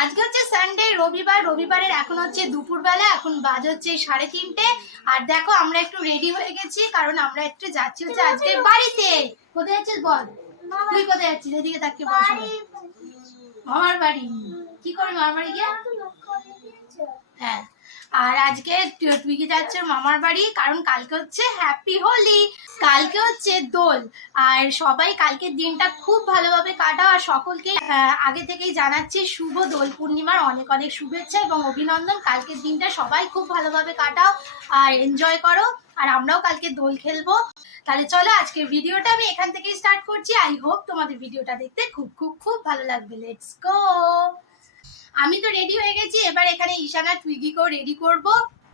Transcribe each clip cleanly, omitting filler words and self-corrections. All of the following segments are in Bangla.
আজকে হচ্ছে সানডে, রবিবারের এখন হচ্ছে দুপুরবেলা, এখন বাজে হচ্ছে 3:30। আর দেখো আমরা একটু রেডি হয়ে গেছি, কারণ আমরা একটু যাচ্ছি হচ্ছে আজকে বাড়িতে। কোথায় যাচ্ছিস বল? তুই কোথায় যাচ্ছিস? এদিকে তাকিয়ে বল। মামার বাড়ি। কি করে মামার বাড়ি গিয়ে? হ্যাঁ, আর আজকে তুই কি যাচ্ছে মামার বাড়ি, কারণ কালকে হচ্ছে হ্যাপি হোলি, কালকে হচ্ছে দোল। আর সবাই কালকের দিনটা খুব ভালোভাবে কাটাও। আর সকলকে আগে থেকেই জানাচ্ছি শুভ দোল পূর্ণিমার অনেক অনেক শুভেচ্ছা এবং অভিনন্দন। কালকের দিনটা সবাই খুব ভালোভাবে কাটাও আর এনজয় করো। আর আমরাও কালকে দোল খেলবো। তাহলে চলো আজকের ভিডিওটা আমি এখান থেকেই স্টার্ট করছি। আই হোপ তোমাদের ভিডিওটা দেখতে খুব খুব খুব ভালো লাগবে। Let's go. আমি তো রেডি হয়ে গেছি, এবার এখানে ঈশানা টুইগিকেও রেডি করব।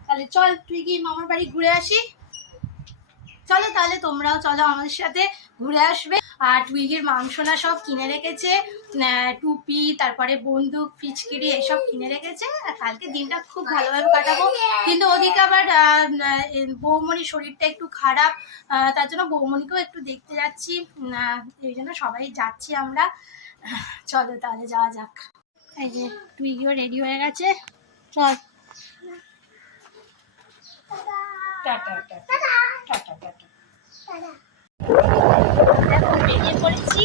তাহলে চল টুইগি মামার বাড়ি ঘুরে আসি। চলো তাহলে তোমরাও চলো আমাদের সাথে ঘুরে আসবে। আর টুইগির মাংসনা সব কিনে রেখেছে, টুপি, তারপরে বন্দুক, ফিচকিরি এসব কিনে রেখেছে। কালকে দিনটা খুব ভালোভাবে কাটাবো। কিন্তু ওদিকে আবার বৌমনির শরীরটা একটু খারাপ, তার জন্য বৌমনিকেও একটু দেখতে যাচ্ছি। এই জন্য সবাই যাচ্ছি আমরা। চলো তাহলে যাওয়া যাক। এই যে টুইগিও রেডি হয়ে গেছে, চল। Tata tata tata tata. দেখো বেরিয়ে পড়েছি।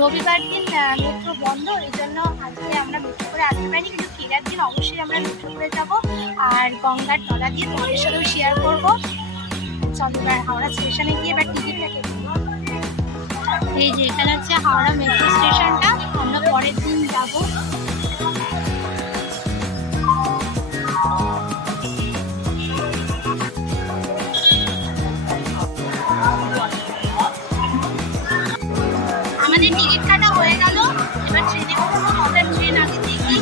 রবিবার দিন মেট্রো বন্ধ, এই জন্য আজকে আমরা মেট্রো করে আসতে পারিনি, কিন্তু ফেরার দিন অবশ্যই আমরা মেট্রো করে যাব। আর গঙ্গার তলা দিয়ে তোমাদের সাথেও শেয়ার করবো। চলো এবার হাওড়া স্টেশনে গিয়ে এবার টিকিটটা কেটে নেব। এই যে এখানে হচ্ছে হাওড়া মেট্রো স্টেশনটা, আমরা পরের দিন যাবো। আমাদের টিকিট কাটা হয়ে গেল, এবার ট্রেনে উঠবো। কটার ট্রেন আগে দেখি।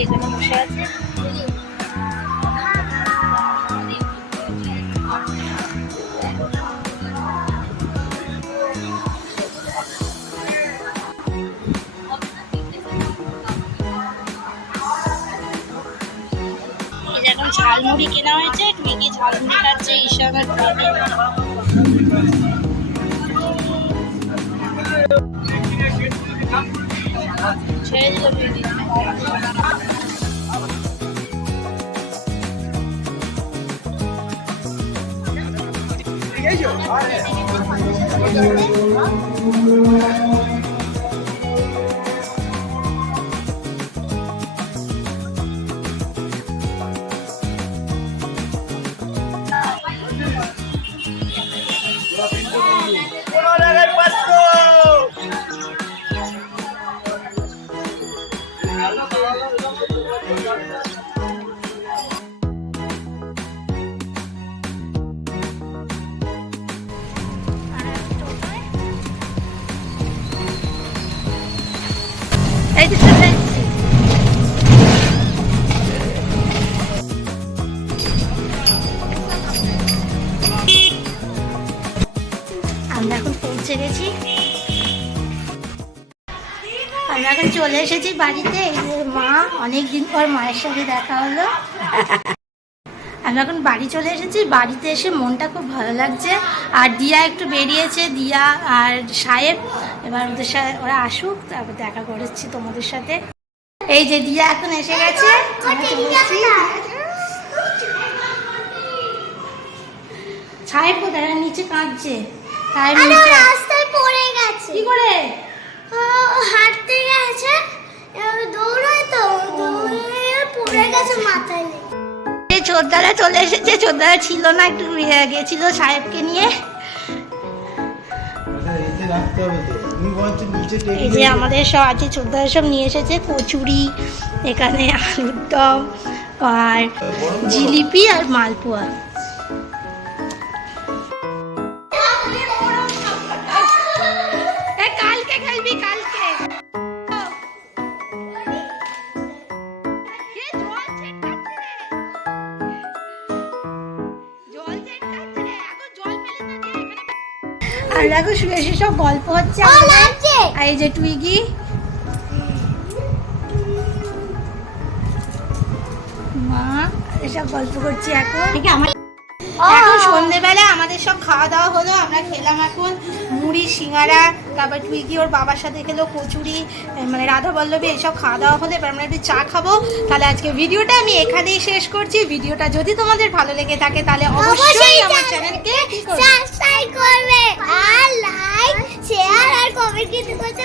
এখানে বসে আছে। এখন ঝালমুড়ি কেনা হয়েছে, টুইগি ঝালমুড়ি খাচ্ছে, ঈশানা ট্রেনে। ছেড়ে দিল টুইগি। এই যে আমরা এখন পৌঁছে গেছি। আমরা এখন চলে এসেছি বাড়িতে। এই যে মা, অনেকদিন পর মায়ের সাথে দেখা হলো। আমরা এখন বাড়ি চলে এসেছি। বাড়িতে এসে মনটা খুব ভালো লাগছে। আর দিয়া একটু বেরিয়েছে, দিয়া আর সাহেব। এবার ওদের সাথে ওরা আসুক, তারপর দেখা করেছি তোমাদের সাথে। এই যে দিয়া এখন এসে গেছে, ছায়েব কোথায়? নিচে কাঁদছে। রাস্তায় পড়ে গেছে। কি করে? হাঁটতে গেছে, দৌড়ায় তো দৌড়ে পড়ে গেছে মাথায়। ছোটদারা চলে এসেছে, ছোটদারা ছিল না, একটু গেছিল সাহেবকে নিয়ে। এই যে আমাদের সব আজকে ছোটদারা সব নিয়ে এসেছে কচুরি, এখানে আলুর দম আর জিলিপি আর মালপোয়া। কালকে খেলবি, কালকে। আর দেখো শুয়ে শুয়ে সব গল্প হচ্ছে। আর এই যে টুইগি, মা এসব গল্প করছি এখন। এখন সন্ধ্যেবেলা আমাদের সব খাওয়া দাওয়া হলো, আমরা খেলাম এখন মুড়ি সিঙ্গারা, তারপর টুইগি ওর বাবার সাথে খেলো কচুরি, মানে রাধা বল্লভী, এইসব খাওয়া দাওয়া হলো। এবার আমরা একটু চা খাবো। তাহলে আজকে ভিডিওটা আমি এখানেই শেষ করছি। ভিডিওটা যদি তোমাদের ভালো লেগে থাকে তাহলে অবশ্যই আমার চ্যানেলকে সাবস্ক্রাইব করবে আর লাইক শেয়ার আর কমেন্ট করতে